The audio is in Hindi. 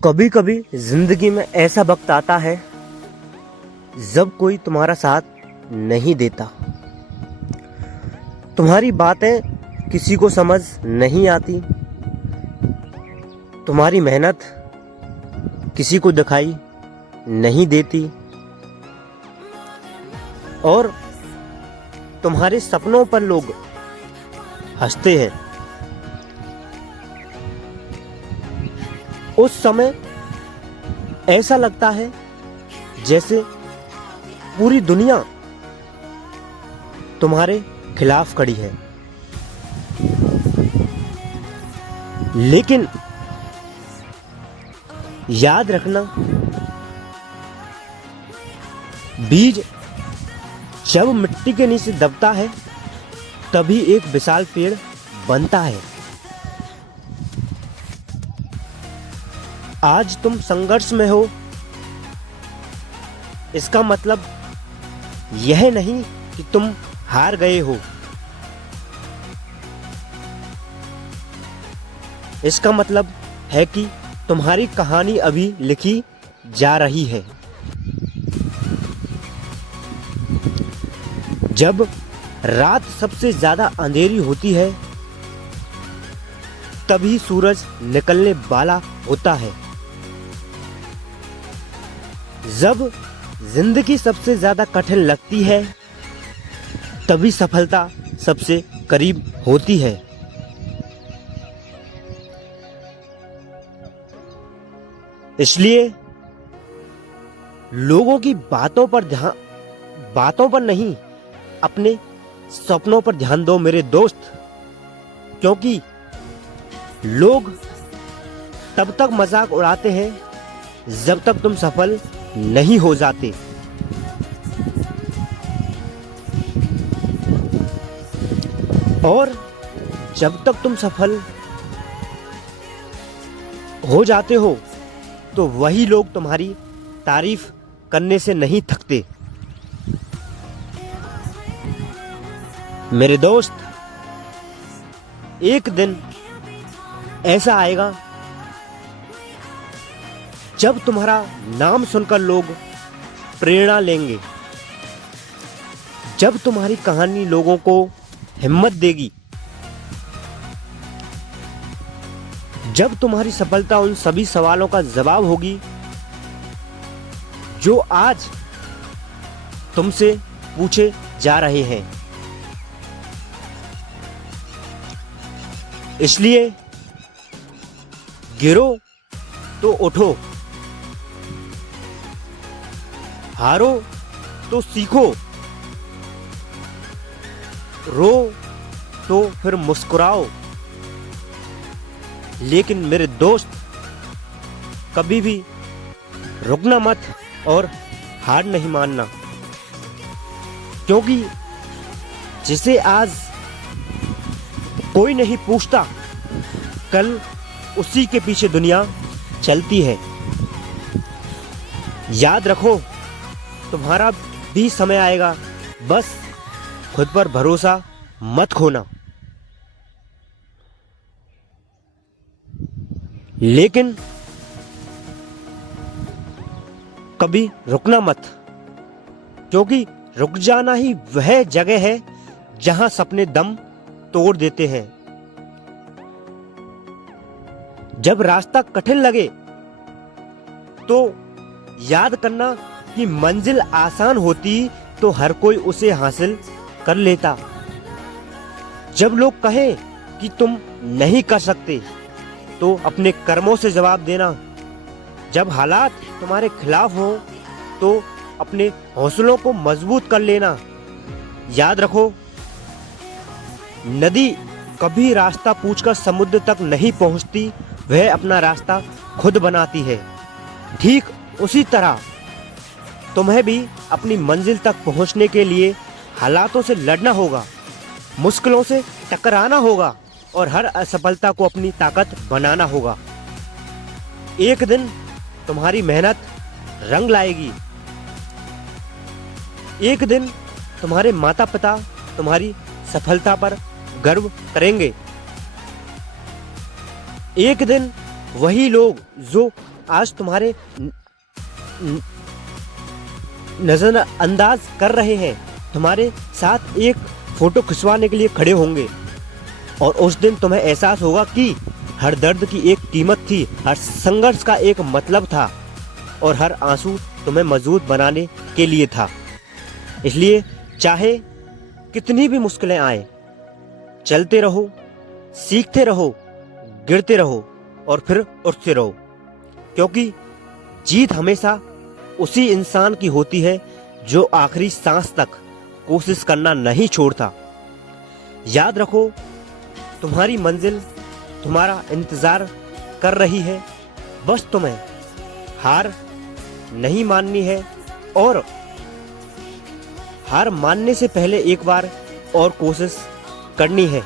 कभी कभी जिंदगी में ऐसा वक्त आता है जब कोई तुम्हारा साथ नहीं देता। तुम्हारी बातें किसी को समझ नहीं आती, तुम्हारी मेहनत किसी को दिखाई नहीं देती और तुम्हारे सपनों पर लोग हंसते हैं। उस समय ऐसा लगता है जैसे पूरी दुनिया तुम्हारे खिलाफ खड़ी है। लेकिन याद रखना, बीज जब मिट्टी के नीचे दबता है तभी एक विशाल पेड़ बनता है। आज तुम संघर्ष में हो, इसका मतलब यह नहीं कि तुम हार गए हो। इसका मतलब है कि तुम्हारी कहानी अभी लिखी जा रही है। जब रात सबसे ज्यादा अंधेरी होती है तभी सूरज निकलने वाला होता है। जब जिंदगी सबसे ज्यादा कठिन लगती है तभी सफलता सबसे करीब होती है। इसलिए लोगों की बातों पर नहीं, अपने सपनों पर ध्यान दो मेरे दोस्त, क्योंकि लोग तब तक मजाक उड़ाते हैं जब तक तुम सफल नहीं हो जाते। और जब तक तुम सफल हो जाते हो तो वही लोग तुम्हारी तारीफ करने से नहीं थकते। मेरे दोस्त, एक दिन ऐसा आएगा जब तुम्हारा नाम सुनकर लोग प्रेरणा लेंगे, जब तुम्हारी कहानी लोगों को हिम्मत देगी, जब तुम्हारी सफलता उन सभी सवालों का जवाब होगी जो आज तुमसे पूछे जा रहे हैं। इसलिए गिरो तो उठो, हारो तो सीखो, रो तो फिर मुस्कुराओ। लेकिन मेरे दोस्त, कभी भी रुकना मत और हार नहीं मानना, क्योंकि जिसे आज कोई नहीं पूछता कल उसी के पीछे दुनिया चलती है। याद रखो, तुम्हारा भी समय आएगा, बस खुद पर भरोसा मत खोना। लेकिन कभी रुकना मत, क्योंकि रुक जाना ही वह जगह है जहां सपने दम तोड़ देते हैं। जब रास्ता कठिन लगे तो याद करना कि मंजिल आसान होती तो हर कोई उसे हासिल कर लेता। जब लोग कहें कि तुम नहीं कर सकते तो अपने कर्मों से जवाब देना। जब हालात तुम्हारे खिलाफ हो तो अपने हौसलों को मजबूत कर लेना। याद रखो, नदी कभी रास्ता पूछकर समुद्र तक नहीं पहुंचती, वह अपना रास्ता खुद बनाती है। ठीक उसी तरह तुम्हें भी अपनी मंजिल तक पहुंचने के लिए हालातों से लड़ना होगा, मुश्किलों से टकराना होगा और हर असफलता को अपनी ताकत बनाना होगा। एक दिन तुम्हारी मेहनत रंग लाएगी। एक दिन तुम्हारे माता पिता तुम्हारी सफलता पर गर्व करेंगे। एक दिन वही लोग जो आज तुम्हारे नजरअंदाज कर रहे हैं, तुम्हारे साथ एक फोटो खिंचवाने के लिए खड़े होंगे। और उस दिन तुम्हें एहसास होगा कि हर दर्द की एक कीमत थी, हर संघर्ष का एक मतलब था, और हर आंसू तुम्हें मजबूत बनाने के लिए था। इसलिए चाहे कितनी भी मुश्किलें आए, चलते रहो, सीखते रहो, गिरते रहो और फिर उठते रहो, क्योंकि जीत हमेशा उसी इंसान की होती है जो आखिरी सांस तक कोशिश करना नहीं छोड़ता। याद रखो, तुम्हारी मंजिल तुम्हारा इंतजार कर रही है, बस तुम्हें हार नहीं माननी है, और हार मानने से पहले एक बार और कोशिश करनी है।